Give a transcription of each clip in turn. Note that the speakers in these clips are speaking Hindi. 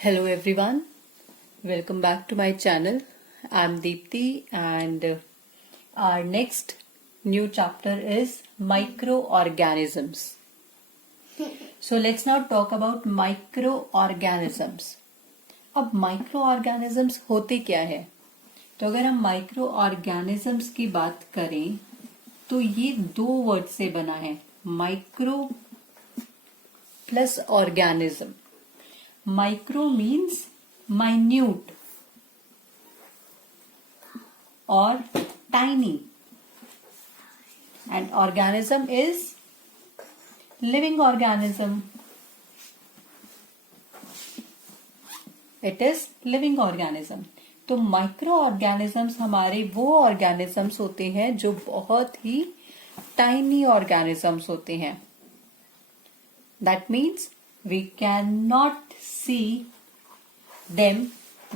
Hello everyone, welcome back to my channel. I'm Deepti and our next new chapter is microorganisms. So let's now talk about microorganisms. अब microorganisms होते क्या है? तो अगर हम microorganisms की बात करें तो ये दो वर्ड से बना है, micro plus organism. Micro means minute or tiny, and organism is living organism. It is living organism. तो माइक्रो ऑर्गेनिजम्स हमारे वो ऑर्गेनिजम्स होते हैं जो बहुत ही टाइनी ऑर्गेनिजम्स होते हैं. That means we cannot see them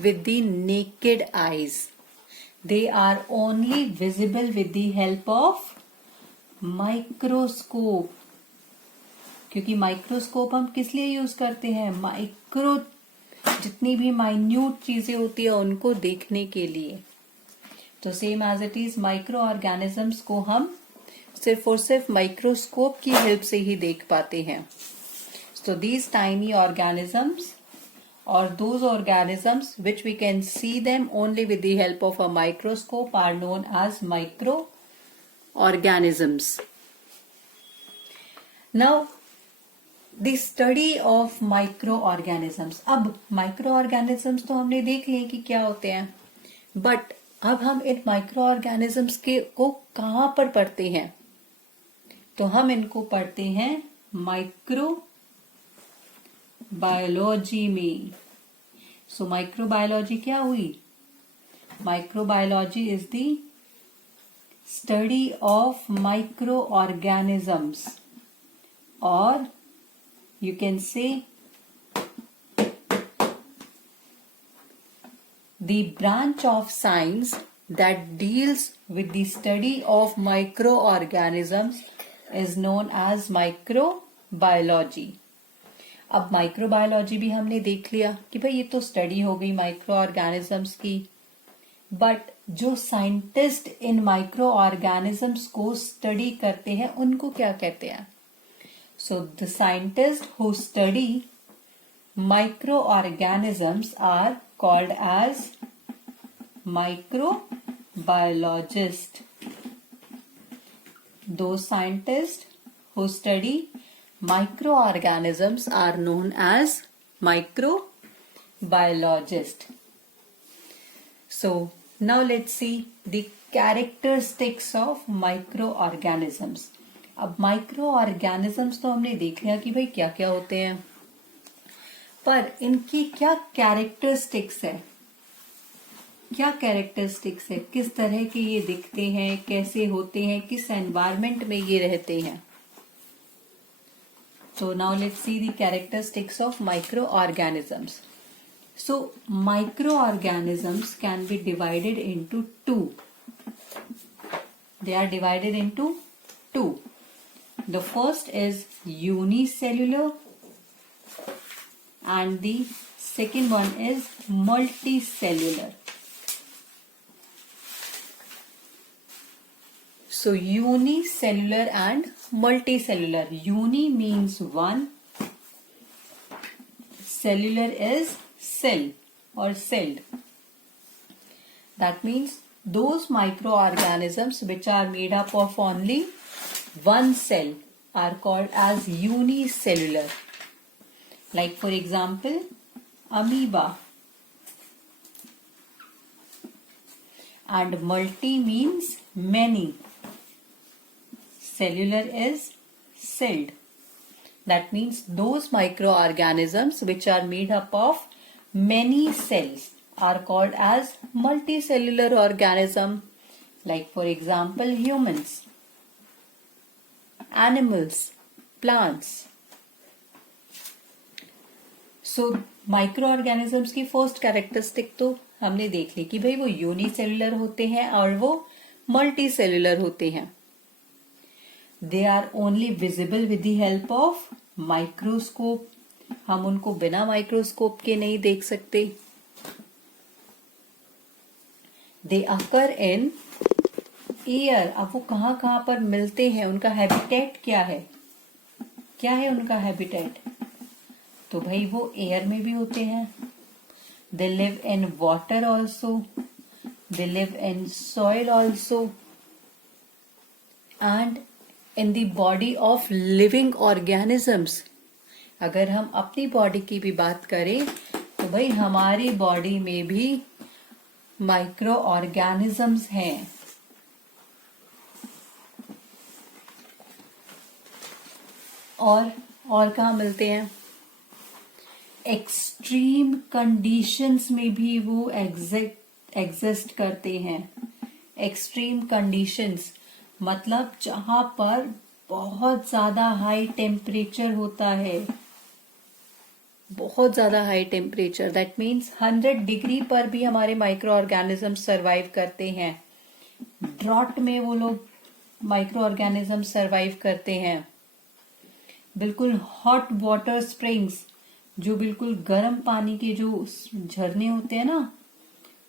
with the naked eyes. They are only visible with the help of microscope. क्योंकि माइक्रोस्कोप हम किस लिए यूज करते हैं? माइक्रो जितनी भी माइन्यूट चीजें होती है उनको देखने के लिए. तो same as it is microorganisms को हम सिर्फ और सिर्फ माइक्रोस्कोप की हेल्प से ही देख पाते हैं. So these tiny organisms or those organisms which we can see them only with the help of a microscope are known as microorganisms. Now the study of microorganisms. अब microorganisms तो हमने देख लिए कि क्या होते हैं, but अब हम इन microorganisms को कहाँ पर पढ़ते हैं? तो हम इनको पढ़ते हैं बायोलॉजी में. सो माइक्रोबायोलॉजी क्या हुई? Microbiology is the study of microorganisms, और you can say the branch of science that deals with the study of microorganisms is known as microbiology. अब माइक्रोबायोलॉजी भी हमने देख लिया कि भाई ये तो स्टडी हो गई माइक्रो ऑर्गेनिजम्स की, बट जो साइंटिस्ट इन माइक्रो ऑर्गेनिजम्स को स्टडी करते हैं उनको क्या कहते हैं? So the scientist who study microorganisms are called as microbiologist. दो scientist who study microorganisms are known as microbiologists. So now let's see the characteristics of microorganisms. अब microorganisms तो हमने देख लिया कि भाई क्या क्या होते हैं, पर इनकी क्या कैरेक्टरिस्टिक्स है? क्या कैरेक्टरिस्टिक्स है? किस तरह के ये दिखते हैं, कैसे होते हैं, किस एनवायरमेंट में ये रहते हैं? So now let's see the characteristics of microorganisms. So microorganisms can be divided into two. They are divided into two. The first is unicellular and the second one is multicellular. So unicellular and multicellular. Uni means one, cellular is cell or celled. That means those microorganisms which are made up of only one cell are called as unicellular. Like for example, amoeba. And multi means many. Cellular is celled. That means those microorganisms which are made up of many cells are called as multicellular organism. Like for example, humans, animals, plants. So microorganisms की फर्स्ट कैरेक्टरिस्टिक तो हमने देख ली कि भाई वो यूनिसेलुलर होते हैं और वो मल्टीसेलुलर होते हैं. They are only visible with the help of microscope. हम उनको बिना माइक्रोस्कोप के नहीं देख सकते। दे अकर इन एयर। अब वो कहाँ कहाँ पर मिलते हैं, उनका हैबिटेट क्या है, क्या है उनका हैबिटेट? तो भाई वो एयर में भी होते हैं। They live in water also, they live in soil also, and in the body of living organisms. अगर हम अपनी बॉडी की भी बात करें तो भाई हमारी बॉडी में भी माइक्रो ऑर्गेनिजम्स हैं। और कहाँ मिलते हैं? एक्सट्रीम कंडीशंस में भी वो एग्जिस्ट करते हैं। एक्सट्रीम कंडीशंस मतलब जहां पर बहुत ज्यादा हाई टेम्परेचर होता है, बहुत ज्यादा high temperature, that means 100 degree पर भी हमारे माइक्रो ऑर्गेनिज्म सरवाइव करते हैं। ड्रॉट में वो लोग माइक्रो ऑर्गेनिज्म सरवाइव करते हैं। बिल्कुल हॉट वाटर स्प्रिंग्स, जो बिल्कुल गर्म पानी के जो झरने होते हैं ना,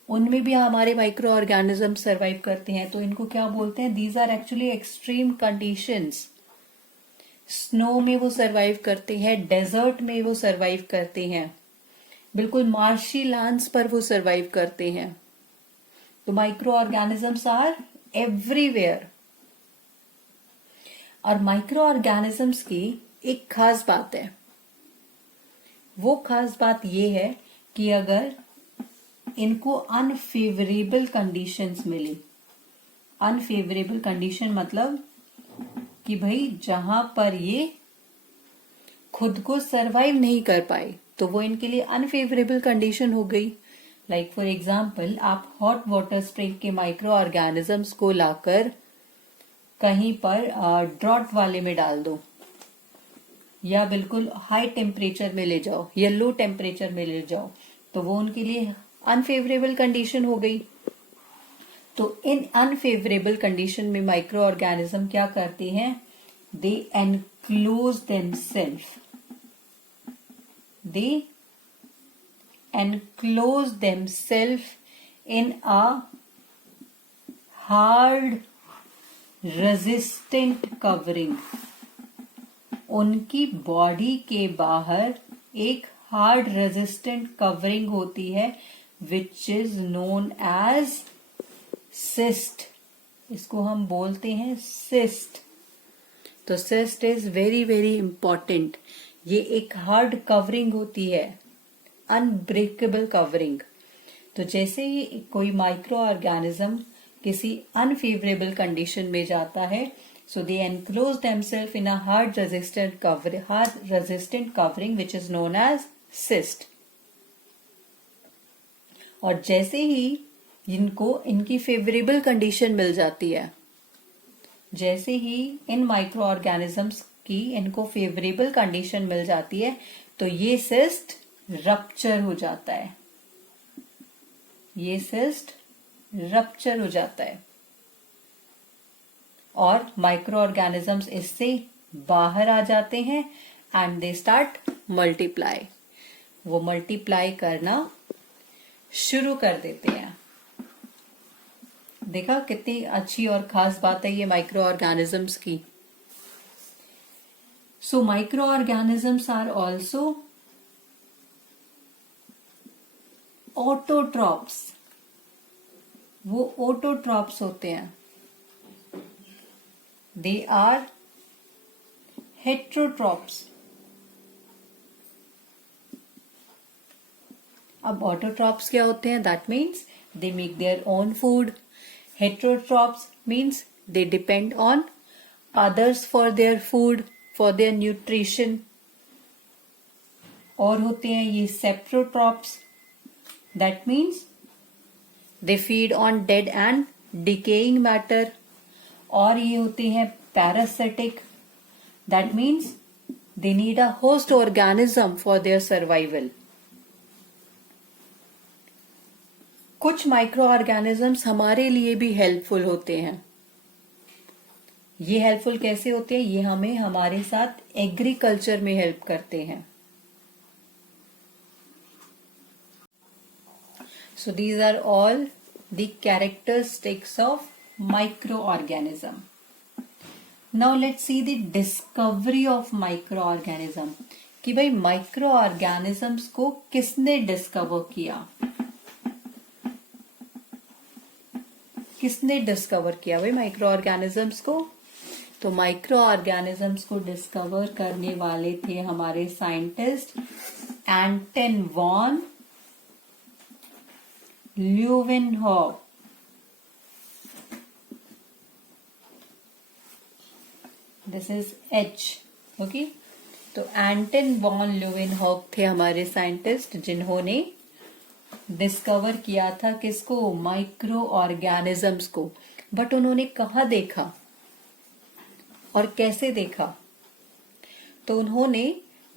उनमें भी हमारे माइक्रो ऑर्गेनिज्म सरवाइव करते हैं। तो इनको क्या बोलते हैं? These are actually extreme conditions. Snow में वो सरवाइव करते हैं, डेजर्ट में वो सरवाइव करते हैं, बिल्कुल मार्शी लैंड्स पर वो सरवाइव करते हैं। तो माइक्रो ऑर्गेनिजम्स आर एवरीवेयर। और माइक्रो ऑर्गेनिजम्स की एक खास बात है। वो खास बात ये है कि अगर इनको अनफेवरेबल कंडीशंस मिले, अनफेवरेबल कंडीशन मतलब कि भाई जहां पर ये खुद को सरवाइव नहीं कर पाए, तो वो इनके लिए अनफेवरेबल कंडीशन हो गई। लाइक फॉर एग्जाम्पल, आप हॉट वाटर स्प्रिंग के माइक्रो ऑर्गेनिजम्स को लाकर कहीं पर ड्रॉट वाले में डाल दो, या बिल्कुल हाई टेम्परेचर में ले जाओ या लो टेम्परेचर में ले जाओ, तो वो उनके लिए अनफेवरेबल कंडीशन हो गई। तो इन अनफेवरेबल कंडीशन में माइक्रो ऑर्गेनिज्म क्या करते हैं? They enclose themselves, they enclose themselves in a hard resistant covering. उनकी बॉडी के बाहर एक हार्ड रेजिस्टेंट कवरिंग होती है, which is known as cyst. इसको हम बोलते हैं सिस्ट। तो cyst is very very important. ये एक हार्ड कवरिंग होती है, अनब्रेकेबल कवरिंग। तो जैसे ही कोई माइक्रो ऑर्गेनिज्म किसी अनफेवरेबल कंडीशन में जाता है, so they enclose themselves in a hard resistant covering which is known as cyst. और जैसे ही इनको इनकी फेवरेबल कंडीशन मिल जाती है, जैसे ही इन माइक्रो ऑर्गेनिजम्स की इनको फेवरेबल कंडीशन मिल जाती है, तो ये सिस्ट रप्चर हो जाता है, ये सिस्ट रप्चर हो जाता है और माइक्रो ऑर्गेनिजम्स इससे बाहर आ जाते हैं एंड दे स्टार्ट मल्टीप्लाई। वो मल्टीप्लाई करना शुरू कर देते हैं। देखा कितनी अच्छी और खास बात है ये माइक्रो ऑर्गेनिजम्स की। सो microorganisms are also autotrophs. वो ऑटोट्रॉप्स होते हैं। They are heterotrophs. अब autotrophs क्या होते हैं? That means they make their own food. Heterotrophs means they depend on others for their food, for their nutrition. और होते हैं ये saprotrophs. That means they feed on dead and decaying matter. और ये होते हैं parasitic. That means they need a host organism for their survival. कुछ माइक्रो ऑर्गेनिजम्स हमारे लिए भी हेल्पफुल होते हैं। ये हेल्पफुल कैसे होते हैं? ये हमें हमारे साथ एग्रीकल्चर में हेल्प करते हैं। So these are all the characteristics of microorganism. Now let's see the discovery of microorganism. कि भाई microorganisms को किसने डिस्कवर किया? किसने डिस्कवर किया भाई माइक्रोऑर्गेनिजम्स को? तो माइक्रोऑर्गेनिजम्स को डिस्कवर करने वाले थे हमारे scientist Anton von Leeuwenhoek. This is H. Okay, तो एंटन वॉन ल्यूवेनहॉक थे हमारे साइंटिस्ट जिन्होंने डिस्कवर किया था किसको? माइक्रो ऑर्गेनिजम्स को. बट उन्होंने कहाँ देखा और कैसे देखा? तो उन्होंने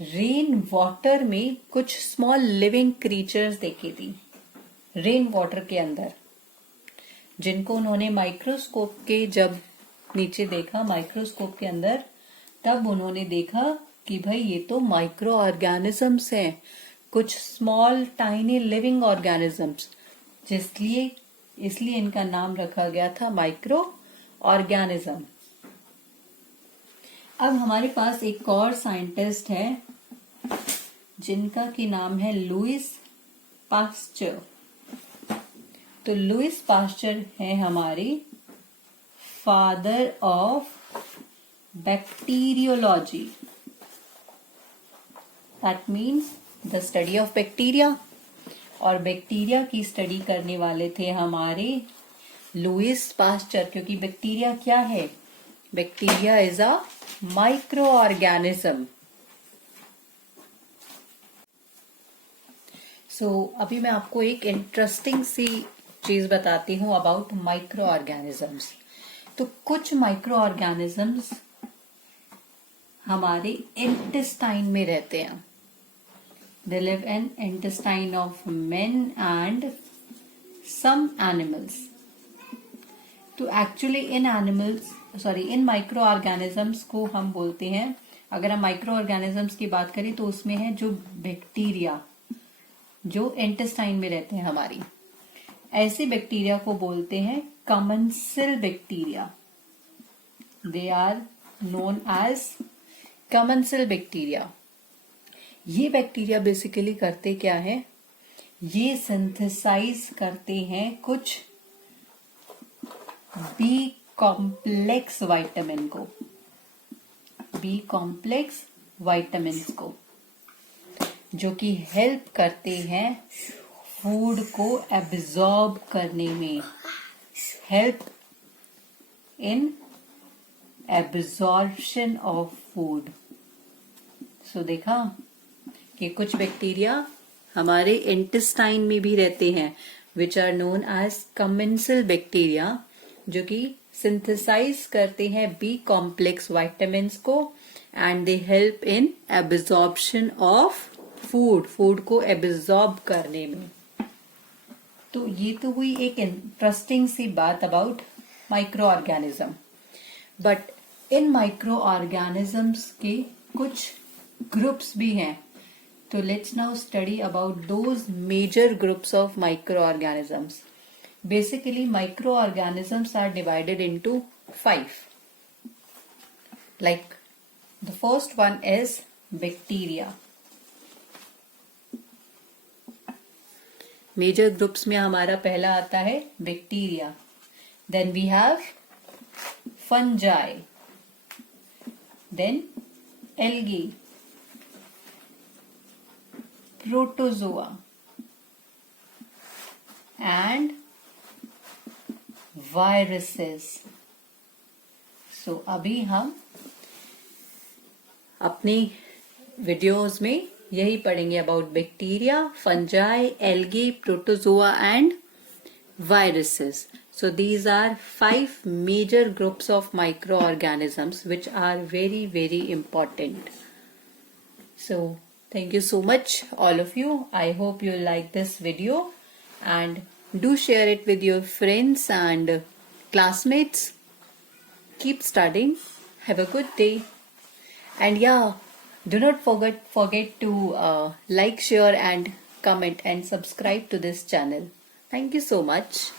रेन वाटर में कुछ स्मॉल लिविंग क्रीचर्स देखी थी रेन वाटर के अंदर, जिनको उन्होंने माइक्रोस्कोप के जब नीचे देखा माइक्रोस्कोप के अंदर, तब उन्होंने देखा कि भाई ये तो माइक्रो ऑर्गेनिजम्स हैं, कुछ स्मॉल टाइनी लिविंग ऑर्गेनिजम्स, इसलिए इनका नाम रखा गया था माइक्रो ऑर्गेनिज्म. अब हमारे पास एक और साइंटिस्ट है जिनका की नाम है लुइस पास्चर. तो लुइस पास्चर है हमारे father of bacteriology. That means the study of bacteria. और बैक्टीरिया की स्टडी करने वाले थे हमारे लुइस पास्चर. क्योंकि बैक्टीरिया क्या है? Bacteria is a micro organism. So अभी मैं आपको एक इंटरेस्टिंग सी चीज बताती हूँ अबाउट माइक्रो ऑर्गेनिजम्स. तो कुछ माइक्रो ऑर्गेनिजम्स हमारे इंटेस्टाइन में रहते हैं. They live in intestine of men and some animals. तो एक्चुअली इन माइक्रो ऑर्गेनिजम्स को हम बोलते हैं, अगर हम माइक्रो ऑर्गेनिजम्स की बात करें तो उसमें है जो बैक्टीरिया जो इंटेस्टाइन में रहते हैं हमारी, ऐसे बैक्टीरिया को बोलते हैं commensal bacteria. They are known as commensal bacteria. ये बैक्टीरिया बेसिकली करते क्या है? ये सिंथेसाइज करते हैं कुछ बी कॉम्प्लेक्स वाइटामिन को, बी कॉम्प्लेक्स वाइटामिन्स को, जो कि हेल्प करते हैं फूड को एब्जॉर्ब करने में, help in absorption of food. So देखा कि कुछ बैक्टीरिया हमारे इंटेस्टाइन में भी रहते हैं which are known as commensal bacteria, जो कि सिंथेसाइज करते हैं बी कॉम्प्लेक्स वाइटामिन्स को and they help in absorption of food को एब्जॉर्ब करने में. तो ये तो हुई एक इंटरेस्टिंग सी बात about micro organism. But in micro organisms के कुछ ग्रुप्स भी हैं. So let's now study about those major groups of microorganisms. Basically, microorganisms are divided into 5. Like the first one is bacteria. Major groups में हमारा पहला आता है bacteria. Then we have fungi. Then algae. Protozoa and viruses. So अभी हम अपनी वीडियोस में यही पढ़ेंगे about bacteria, fungi, algae, protozoa and viruses. So these are 5 major groups of microorganisms which are very, very important. So thank you so much all of you. I hope you like this video and do share it with your friends and classmates. Keep studying. Have a good day. And yeah, do not forget to like, share and comment and subscribe to this channel. Thank you so much.